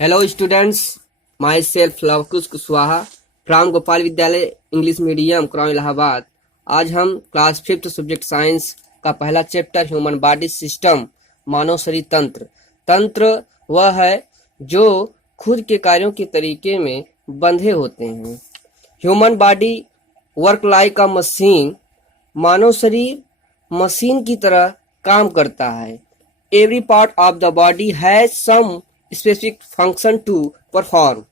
Hello students, myself Lavkus Kushwaha from Gopal विद्यालय English medium Quran Allahabad. आज हम क्लास 5th सब्जेक्ट साइंस का पहला चैप्टर ह्यूमन बॉडी सिस्टम मानव शरीर तंत्र। तंत्र वह है जो खुद के कार्यों के तरीके में बंधे होते हैं। Human body work like a machine, मानव शरीर मशीन की तरह काम करता है। Every part of the body has some specific function to perform.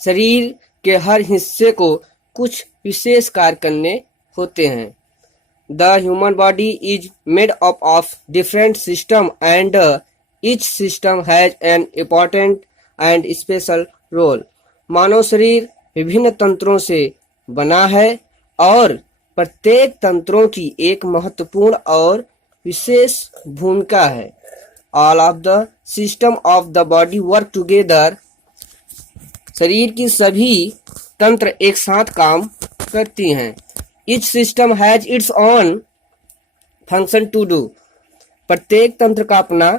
शरीर के हर हिस्से को कुछ विशेष कार्य करने होते हैं। The human body is made up of different system and each system has an important and special role. मानव शरीर विभिन्न तंत्रों से बना है और प्रत्येक तंत्रों की एक महत्वपूर्ण और विशेष भूमिका है। All of the system of the body work together। शरीर की सभी तंत्र एक साथ काम करती हैं। Each system has its own function to do। प्रत्येक तंत्र का अपना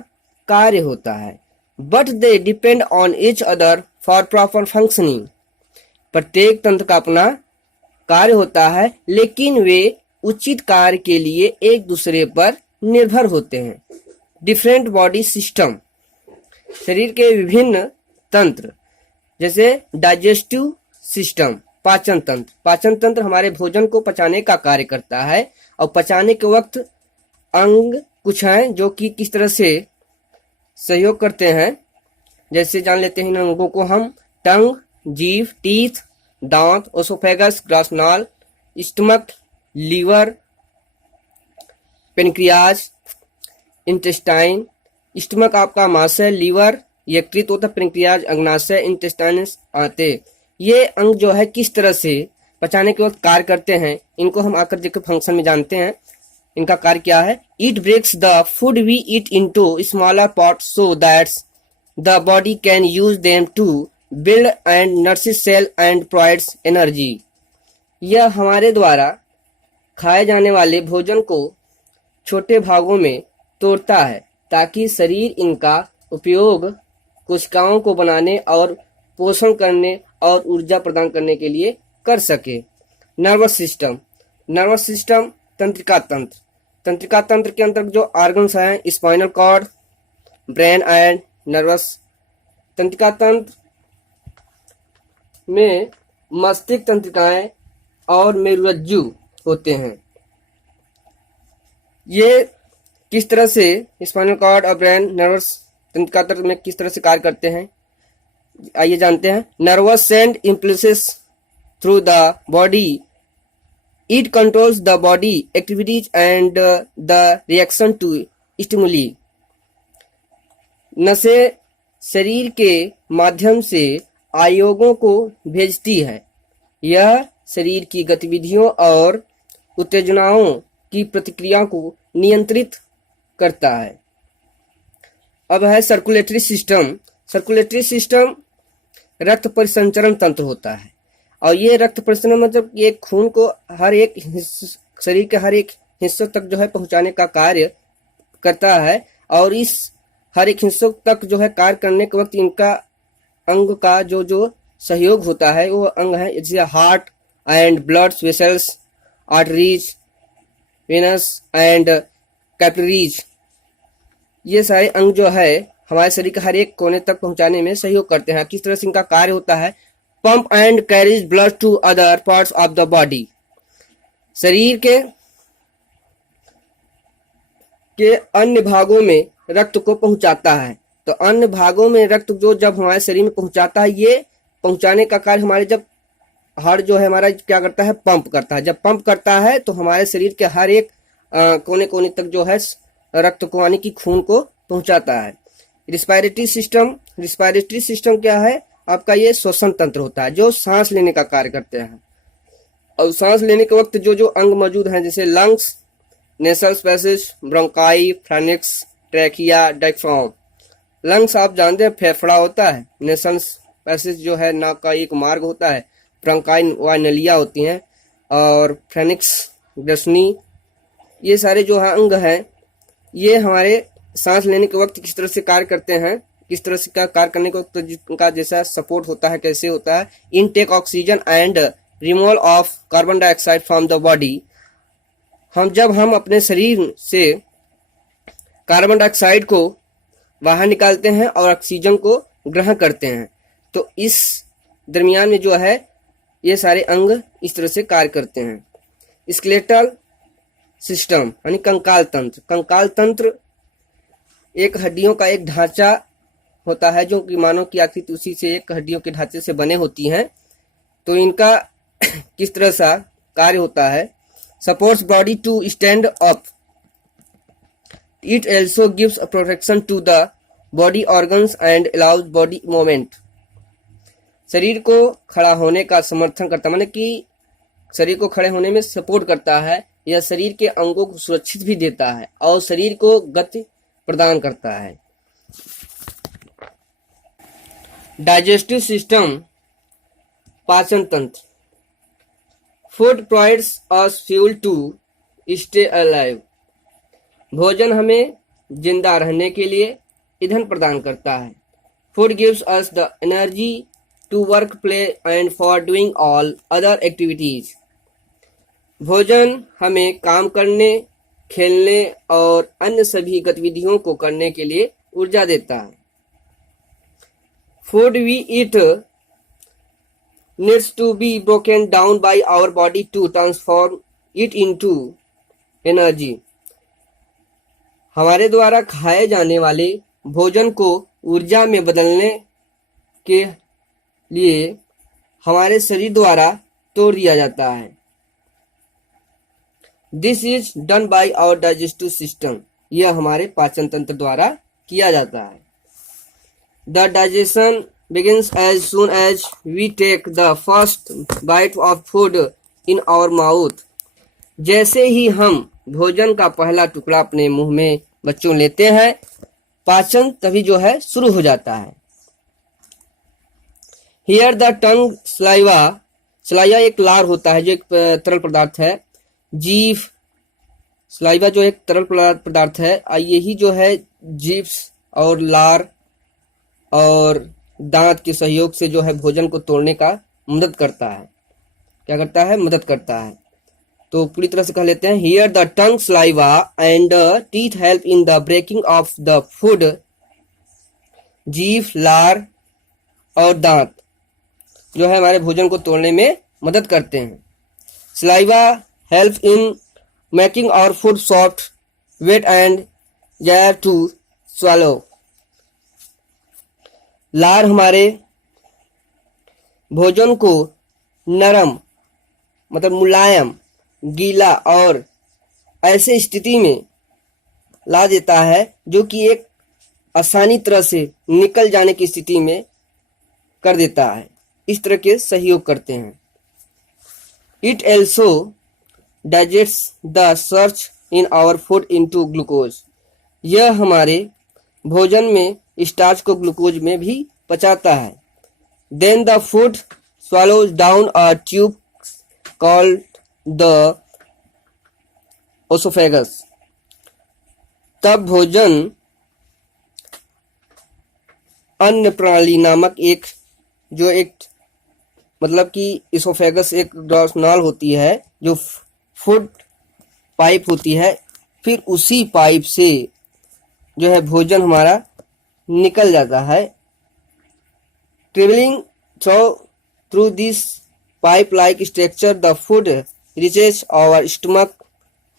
कार्य होता है। But they depend on each other for proper functioning। प्रत्येक तंत्र का अपना कार्य होता है, लेकिन वे उचित कार्य के लिए एक दूसरे पर निर्भर होते हैं। डिफरेंट बॉडी सिस्टम, शरीर के विभिन्न तंत्र, जैसे डाइजेस्टिव सिस्टम, पाचन तंत्र। पाचन तंत्र हमारे भोजन को पचाने का कार्य करता है और पचाने के वक्त अंग कुछ हैं जो कि किस तरह से सहयोग करते हैं, जैसे जान लेते हैं इन अंगों को हम। टंग, जीभ, टीथ, दांत, ओसोफेगस, ग्रासनाल, stomach, liver, pancreas, intestine. Stomach आपका माशय, लीवर यकृत होता, पेनक्रियाज अग्नाशय, इंटेस्टाइन आते। ये अंग जो है किस तरह से पचाने के वक्त कार्य करते हैं, इनको हम आकर के फंक्शन में जानते हैं। इनका कार्य क्या है? It breaks the food we eat into smaller parts so that the body can use them to build and nourishes cell and provides energy. यह हमारे द्वारा खाए जाने वाले भोजन को छोटे भागों में तोड़ता है ताकि शरीर इनका उपयोग कोशिकाओं को बनाने और पोषण करने और ऊर्जा प्रदान करने के लिए कर सके। नर्वस सिस्टम, नर्वस सिस्टम तंत्रिका तंत्र। तंत्रिका तंत्र के अंतर्गत जो ऑर्गन्स हैं, spinal cord, brain and nerves. तंत्रिका तंत्र में मस्तिष्क तंत्रिकाएं और मेरुरज्जु होते हैं। ये किस तरह से स्पाइनल कॉर्ड और ब्रेन नर्वस तंत्रिका तंत्र में किस तरह से कार्य करते हैं, आइए जानते हैं। Nerves send impulses through the body. It controls the body activities and the reaction to stimuli. नसें शरीर के माध्यम से आयोगों को भेजती है। यह शरीर की गतिविधियों और उत्तेजनाओं की प्रतिक्रिया को नियंत्रित करता है। अब है सर्कुलेटरी सिस्टम। सर्कुलेटरी सिस्टम रक्त परिसंचरण तंत्र होता है और ये रक्त परिसंचरण मतलब ये खून को हर एक शरीर के हर एक हिस्सों तक जो है पहुंचाने का कार्य करता है। और इस हर एक हिस्सों तक जो है कार्य करने के वक्त इनका अंग का जो सहयोग होता है वो अंग है, जैसे heart and blood vessels, arteries, veins and capillaries. ये सारे अंग जो है हमारे शरीर के हर एक कोने तक पहुंचाने में सहयोग करते हैं। किस तरह से इनका कार्य होता है? Pump and carries blood to other parts of the body. शरीर के अन्य भागों में रक्त को पहुंचाता है। तो अन्य भागों में रक्त जो जब हमारे शरीर में पहुंचाता है, ये पहुंचाने का कार्य हमारे जब हार्ट जो है हमारा क्या करता है? पंप करता है। जब पंप करता है तो हमारे शरीर के हर एक कोने कोने तक जो है रक्त को यानी कि खून को पहुंचाता है। रिस्पायरेटरी सिस्टम, रिस्पायरेटरी सिस्टम क्या है? आपका ये श्वसन तंत्र होता है जो सांस लेने का कार्य करते हैं। और सांस लेने के वक्त जो अंग मौजूद हैं, जैसे lungs, nasal passage, bronchi, pharynx, trachea, diaphragm. Lungs आप जानते हैं फेफड़ा होता है। नेसल पैसेज जो है नाक का एक मार्ग होता है। ब्रोंकाई व नलियां होती हैं और फ्रानिक्स ग्रसनी। ये सारे जो है अंग हैं, ये हमारे सांस लेने के वक्त किस तरह से कार्य करते हैं, किस तरह से का कार्य करने को तो जिनका जैसा सपोर्ट होता है, कैसे होता है, intake oxygen and removal of carbon dioxide from the body. जब हम अपने शरीर से कार्बन डाइऑक्साइड को बाहर निकालते हैं और ऑक्सीजन को ग्रहण करते हैं, तो इस दरमियान में जो है ये सारे अंग इस तरह से कार्य करते हैं। स्केलेटल सिस्टम यानी कंकाल तंत्र। कंकाल तंत्र एक हड्डियों का एक ढांचा होता है जो कि मानव की आकृति उसी से एक हड्डियों के ढांचे से बने होती हैं। तो इनका किस तरह सा कार्य होता है, supports body to stand up, it also gives a protection to the body organs and allows body movement। शरीर को खड़ा होने का समर्थन करता है, माने कि शरीर को खड़े होने में सपोर्ट करता है। यह शरीर के अंगों को सुरक्षित भी देता है और शरीर को गति प्रदान करता है। डाइजेस्टिव सिस्टम, पाचन तंत्र। Food provides us fuel to stay alive. भोजन हमें जिंदा रहने के लिए ईंधन प्रदान करता है। Food gives us the energy to work, play and for doing all other activities. भोजन हमें काम करने, खेलने और अन्य सभी गतिविधियों को करने के लिए ऊर्जा देता है। Food we eat needs to be broken down by our body to transform it into energy। हमारे द्वारा खाए जाने वाले भोजन को ऊर्जा में बदलने के लिए हमारे शरीर द्वारा तोड़ दिया जाता है। This is done by our digestive system. यह हमारे पाचन तंत्र द्वारा किया जाता है। The digestion begins as soon as we take the first bite of food in our mouth। जैसे ही हम भोजन का पहला टुकड़ा अपने मुंह में बच्चों लेते हैं, पाचन तभी जो है शुरू हो जाता है। Here the tongue saliva, saliva एक लार होता है जो एक तरल पदार्थ है। जीभ, सलाइवा जो एक तरल पदार्थ है, यही जो है जीभ और लार और दांत के सहयोग से जो है भोजन को तोड़ने का मदद करता है। क्या करता है? मदद करता है। तो पूरी तरह से कह लेते हैं, here the tongue saliva and teeth help in the breaking of the food. जीभ, लार और दांत जो है हमारे भोजन को तोड़ने में मदद करते हैं। Saliva help in making our food soft, wet and jar to swallow। लार हमारे भोजन को नरम मतलब मुलायम, गीला और ऐसे स्थिति में ला देता है जो कि एक आसानी तरह से निकल जाने की स्थिति में कर देता है। इस तरह के सहयोग करते हैं। It also digests the starch in our food into glucose. यह हमारे भोजन में स्टार्च को ग्लूकोज में भी पचाता है। Then the food swallows down a tube called the oesophagus. तब भोजन अन्न प्रणाली नामक एक मतलब कि इसोफेगस एक नाल होती है जो फूड पाइप होती है, फिर उसी पाइप से जो है भोजन हमारा निकल जाता है। Travelling through this pipe like structure the food reaches our stomach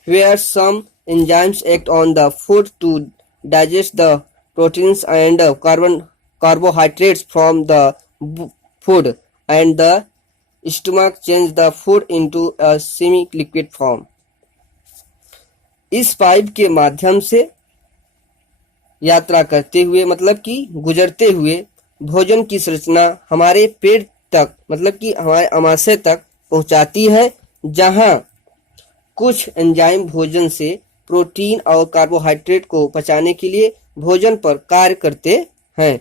where some enzymes act on the food to digest the proteins and carbohydrates from the food, and the stomach change the food into a semi-liquid form। इस pipe के माध्यम से यात्रा करते हुए मतलब कि गुजरते हुए भोजन की संरचना हमारे पेट तक मतलब कि हमारे आमाशय तक पहुंचाती है, जहां कुछ एंजाइम भोजन से प्रोटीन और कार्बोहाइड्रेट को पचाने के लिए भोजन पर कार्य करते हैं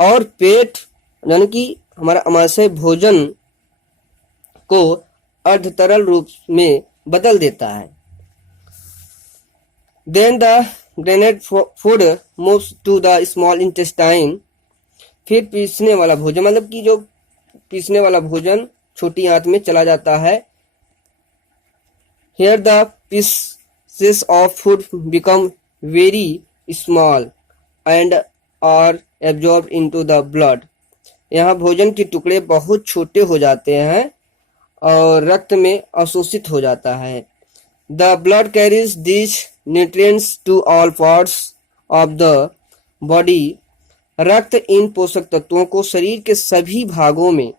और पेट यानी कि हमारा आमाशय भोजन को अर्धतरल रूप में बदल देता है। Then the granite food moves to the small intestine फिर पीसने वाला भोजन, मतलब कि जो पीसने वाला भोजन छोटी आंत में चला जाता है। Here the pieces of food become very small and are absorbed into the blood. यहाँ भोजन के टुकड़े बहुत छोटे हो जाते हैं और रक्त में अवशोषित हो जाता है। The blood carries these nutrients to all parts of the body. रक्त इन पोषक तत्वों को शरीर के सभी भागों में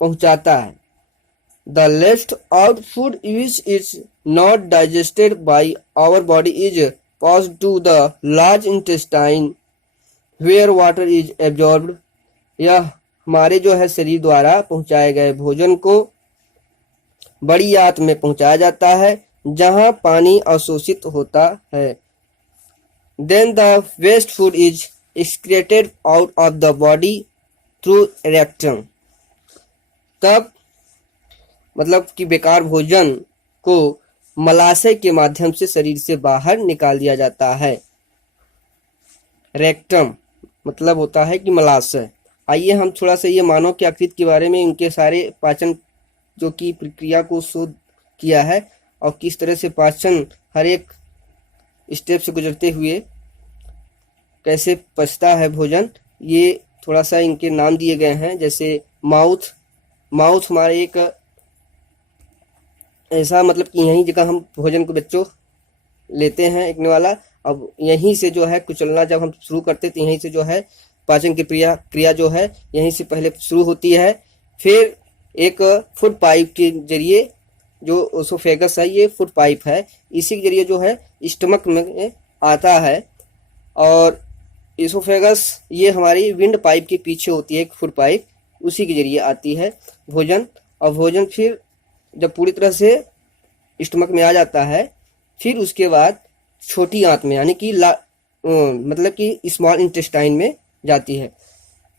पहुंचाता है। The left out food which is not digested by our body is passed to the large intestine where water is absorbed. यह हमारे जो है शरीर द्वारा पहुंचाए गए भोजन को बड़ी आंत में पहुंचाया जाता है जहां पानी अवशोषित होता है। Then the waste food is excreted out of the body through rectum. तब मतलब कि बेकार भोजन को मलाशय के माध्यम से शरीर से बाहर निकाल दिया जाता है। रेक्टम मतलब होता है कि मलाशय। आइए हम थोड़ा सा ये मानव की आकृति के बारे में, इनके सारे पाचन जो की प्रक्रिया को शोध किया है और किस तरह से पाचन हर एक स्टेप से गुजरते हुए कैसे पचता है भोजन, ये थोड़ा सा इनके नाम दिए गए हैं। जैसे माउथ हमारे एक ऐसा मतलब कि यही जगह हम भोजन को बच्चों लेते हैं एकने वाला। अब यहीं से जो है कुचलना जब हम शुरू करते तो यहीं से जो है पाचन की क्रिया जो है यहीं से पहले शुरू होती है। फिर एक फूड पाइप के जरिए, जो ओसोफेगस है ये फूड पाइप है, इसी के जरिए जो है स्टमक में आता है। और इसोफेगस ये हमारी विंड पाइप के पीछे होती है एक फूड पाइप, उसी के जरिए आती है भोजन। और भोजन फिर जब पूरी तरह से स्टमक में आ जाता है फिर उसके बाद छोटी आंत में यानी कि मतलब कि स्मॉल इंटेस्टाइन में जाती है।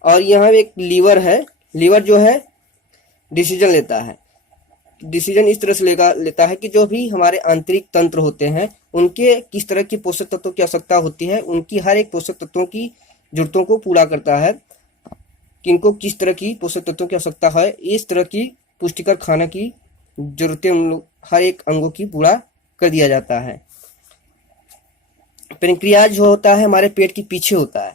और यहाँ एक लीवर है, लीवर जो है डिसीजन लेता है। डिसीजन इस तरह से लेता है कि जो भी हमारे आंतरिक तंत्र होते हैं उनके किस तरह की पोषक तत्वों की आवश्यकता होती है, उनकी हर एक पोषक तत्वों की जरूरतों को पूरा करता है। किनको किस तरह की पोषक तत्वों की आवश्यकता है, इस तरह की पुष्टिकर खाना की जरूरतें उन लोग हर एक अंगों की पूरा कर दिया जाता है। पेनक्रियाज जो होता है हमारे पेट के पीछे होता है।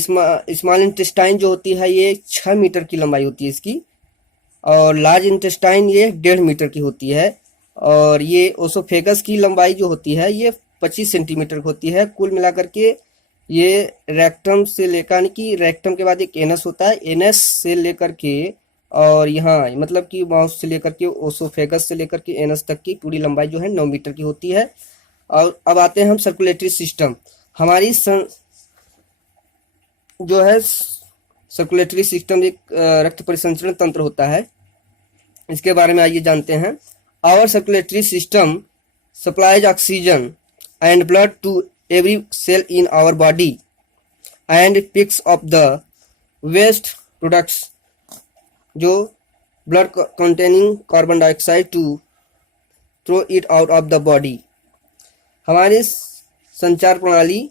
स्मॉल इंटेस्टाइन जो होती है ये 6 मीटर की लंबाई होती है इसकी, और लार्ज इंटेस्टाइन ये 1.5 मीटर की होती है। और ये ओसोफेगस की लंबाई जो होती है ये 25 सेंटीमीटर होती है। कुल मिलाकर के ये रेक्टम से लेकर कि रेक्टम के बाद एक एनस होता है, एनस से लेकर के और यहाँ मतलब कि माउथ से लेकर के ओसोफेगस से लेकर के एनस तक की पूरी लंबाई जो है 9 मीटर की होती है। और अब आते हैं हम सर्कुलेटरी सिस्टम। हमारी जो है सर्कुलेटरी सिस्टम एक रक्त परिसंचरण तंत्र होता है, इसके बारे में आइए जानते हैं। Our circulatory system supplies oxygen and blood to every cell in our body and picks up the waste products जो blood containing carbon dioxide to throw it out of the body. हमारे संचार प्रणाली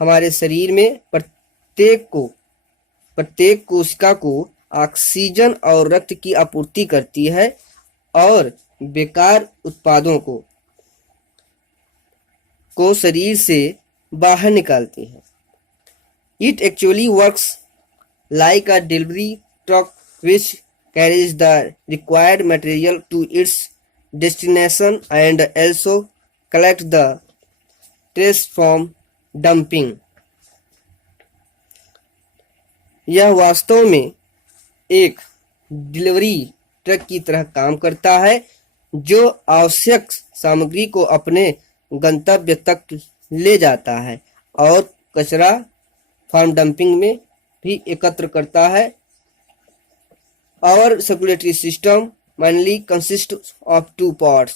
हमारे शरीर में प्रत्येक कोशिका को ऑक्सीजन और रक्त की आपूर्ति करती है और बेकार उत्पादों को शरीर से बाहर निकालती है। It actually works like a delivery truck which carries the required material to its destination and also collect the trash from dumping. यह वास्तव में एक डिलीवरी ट्रक की तरह काम करता है जो आवश्यक सामग्री को अपने गंतव्य तक ले जाता है और कचरा फार्म डंपिंग में भी एकत्र करता है। Our circulatory system mainly consists of 2 parts.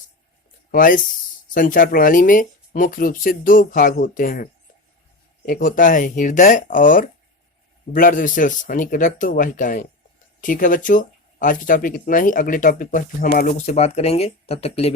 हमारे संचार प्रणाली में मुख्य रूप से 2 भाग होते हैं, एक होता है हृदय और ब्लड वेसल्स यानी कि रक्त वाहिकाएं। ठीक है बच्चों, आज के टॉपिक इतना ही। अगले टॉपिक पर फिर हम आप लोगों से बात करेंगे, तब तक के लिए